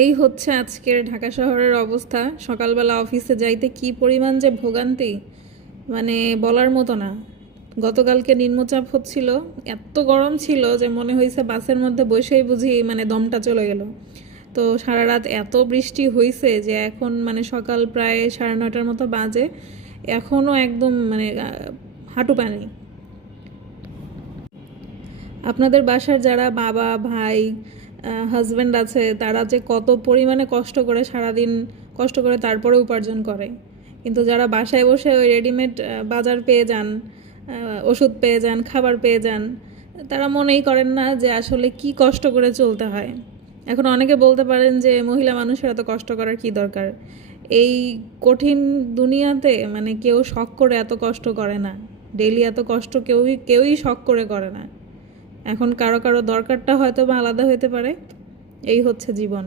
এই হচ্ছে আজকের ঢাকা শহরের অবস্থা। সকালবেলা অফিসে যাইতে কি পরিমাণ যে ভোগান্তি, মানে বলার মতো না। গতকালকে নিম্নচাপ হচ্ছিল, এত গরম ছিল যে মনে হয়েছে বাসের মধ্যে বসেই বুঝি মানে দমটা চলে গেল। তো সারা রাত এত বৃষ্টি হয়েছে যে এখন মানে সকাল প্রায় 9:30 মতো বাজে, এখনও একদম মানে হাঁটু পানি। আপনাদের বাসার যারা বাবা ভাই হাজব্যান্ড আছে তারা যে কত পরিমাণে কষ্ট করে সারাদিন কষ্ট করে তারপরে উপার্জন করে, কিন্তু যারা বাসায় বসে ওই রেডিমেড বাজার পেয়ে যান, ওষুধ পেয়ে যান, খাবার পেয়ে যান, তারা মনেই করেন না যে আসলে কি কষ্ট করে চলতে হয়। এখন অনেকে বলতে পারেন যে মহিলা মানুষের এত কষ্ট করার কি দরকার। এই কঠিন দুনিয়াতে মানে কেউ শখ করে এত কষ্ট করে না। ডেইলি এত কষ্ট কেউই কেউই শখ করে করে না। এখন কারো কারো দরকারটা হয়তো বা আলাদা হতে পারে। এই হচ্ছে জীবন।